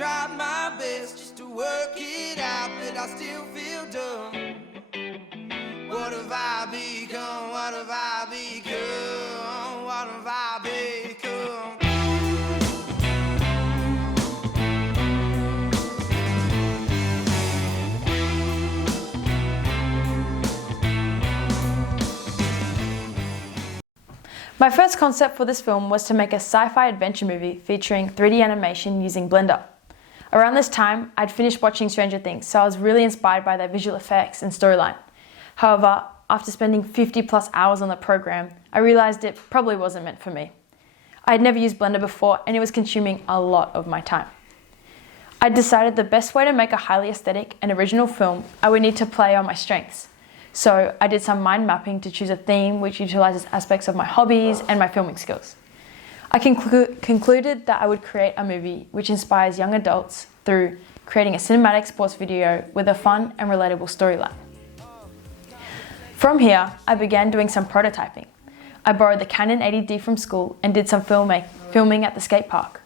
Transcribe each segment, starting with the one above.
tried my best just to work it out, but I still feel dumb. What have I become? What have I become? What have I become? My first concept for this film was to make a sci-fi adventure movie featuring 3D animation using Blender. Around this time, I'd finished watching Stranger Things, so I was really inspired by their visual effects and storyline. However, after spending 50 plus hours on the program, I realized it probably wasn't meant for me. I had never used Blender before and it was consuming a lot of my time. I decided the best way to make a highly aesthetic and original film, I would need to play on my strengths. So I did some mind mapping to choose a theme which utilizes aspects of my hobbies and my filming skills. I concluded that I would create a movie which inspires young adults through creating a cinematic sports video with a fun and relatable storyline. From here, I began doing some prototyping. I borrowed the Canon 80D from school and did some filming at the skate park.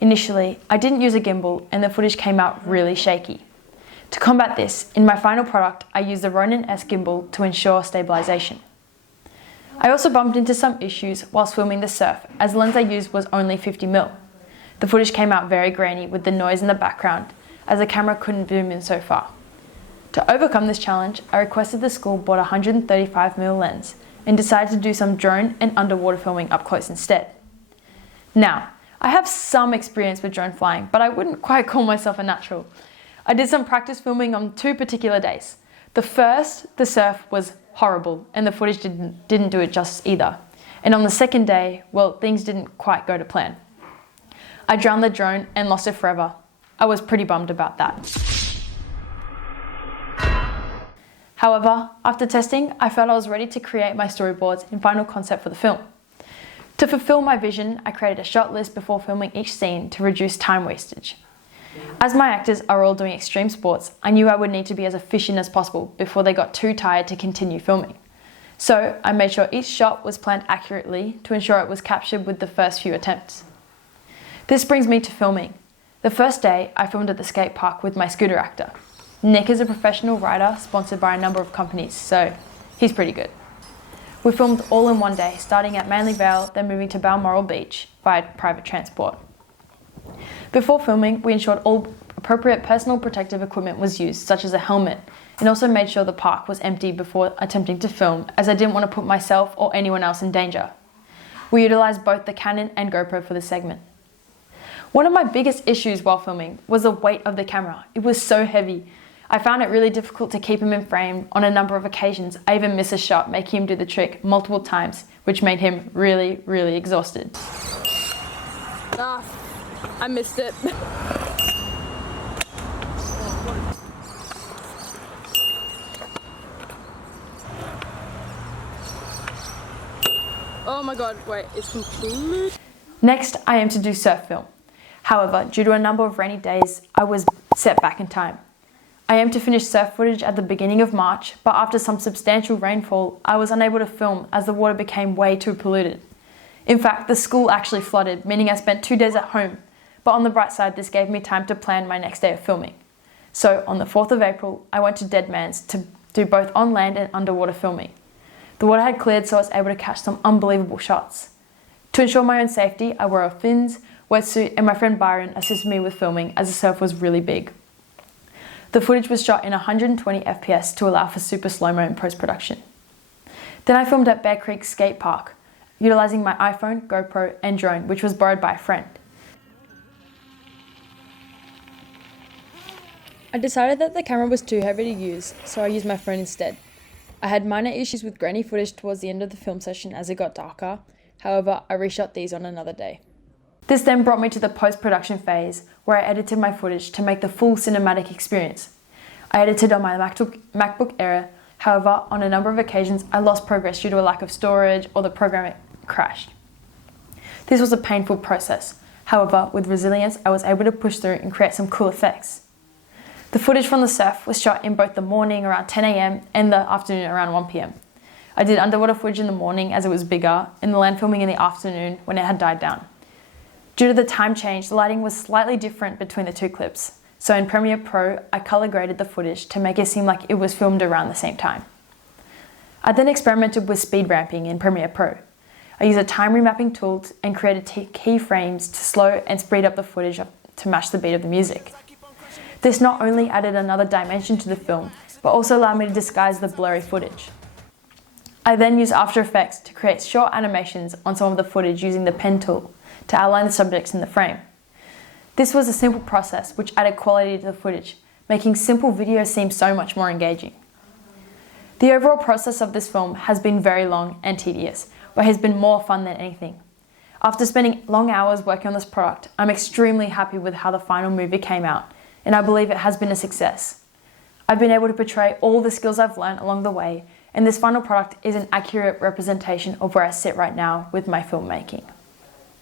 Initially, I didn't use a gimbal and the footage came out really shaky. To combat this, in my final product, I used the Ronin S gimbal to ensure stabilization. I also bumped into some issues whilst filming the surf, as the lens I used was only 50mm. The footage came out very grainy with the noise in the background, as the camera couldn't zoom in so far. To overcome this challenge, I requested the school bought a 135mm lens and decided to do some drone and underwater filming up close instead. Now, I have some experience with drone flying, but I wouldn't quite call myself a natural. I did some practice filming on 2 particular days. The first, the surf, was horrible and the footage didn't do it justice either. And on the second day, well, things didn't quite go to plan. I drowned the drone and lost it forever. I was pretty bummed about that. However, after testing, I felt I was ready to create my storyboards and final concept for the film. To fulfill my vision, I created a shot list before filming each scene to reduce time wastage. As my actors are all doing extreme sports, I knew I would need to be as efficient as possible before they got too tired to continue filming. So I made sure each shot was planned accurately to ensure it was captured with the first few attempts. This brings me to filming. The first day, I filmed at the skate park with my scooter actor. Nick is a professional rider sponsored by a number of companies, so he's pretty good. We filmed all in one day, starting at Manly Vale, then moving to Balmoral Beach via private transport. Before filming, we ensured all appropriate personal protective equipment was used, such as a helmet, and also made sure the park was empty before attempting to film, as I didn't want to put myself or anyone else in danger. We utilised both the Canon and GoPro for this segment. One of my biggest issues while filming was the weight of the camera. It was so heavy. I found it really difficult to keep him in frame. On a number of occasions, I even missed a shot, making him do the trick multiple times, which made him really, really exhausted. I missed it. Oh my god, wait, it's complete. Next, I aim to do surf film. However, due to a number of rainy days, I was set back in time. I aim to finish surf footage at the beginning of March, but after some substantial rainfall, I was unable to film as the water became way too polluted. In fact, the school actually flooded, meaning I spent 2 days at home. But on the bright side, this gave me time to plan my next day of filming. So on the 4th of April, I went to Deadman's to do both on land and underwater filming. The water had cleared, so I was able to catch some unbelievable shots. To ensure my own safety, I wore a fins, wetsuit, and my friend Byron assisted me with filming as the surf was really big. The footage was shot in 120 FPS to allow for super slow-mo in post-production. Then I filmed at Bear Creek Skate Park, utilising my iPhone, GoPro, and drone, which was borrowed by a friend. I decided that the camera was too heavy to use, so I used my phone instead. I had minor issues with grainy footage towards the end of the film session as it got darker. However, I reshot these on another day. This then brought me to the post-production phase, where I edited my footage to make the full cinematic experience. I edited on my MacBook Air. However, on a number of occasions, I lost progress due to a lack of storage or the program crashed. This was a painful process. However, with resilience, I was able to push through and create some cool effects. The footage from the surf was shot in both the morning around 10 AM and the afternoon around 1 PM. I did underwater footage in the morning as it was bigger, and the land filming in the afternoon when it had died down. Due to the time change, the lighting was slightly different between the two clips. So in Premiere Pro, I color graded the footage to make it seem like it was filmed around the same time. I then experimented with speed ramping in Premiere Pro. I used a time remapping tool and created keyframes to slow and speed up the footage to match the beat of the music. This not only added another dimension to the film, but also allowed me to disguise the blurry footage. I then used After Effects to create short animations on some of the footage using the pen tool to outline the subjects in the frame. This was a simple process which added quality to the footage, making simple videos seem so much more engaging. The overall process of this film has been very long and tedious, but has been more fun than anything. After spending long hours working on this product, I'm extremely happy with how the final movie came out, and I believe it has been a success. I've been able to portray all the skills I've learned along the way, and this final product is an accurate representation of where I sit right now with my filmmaking.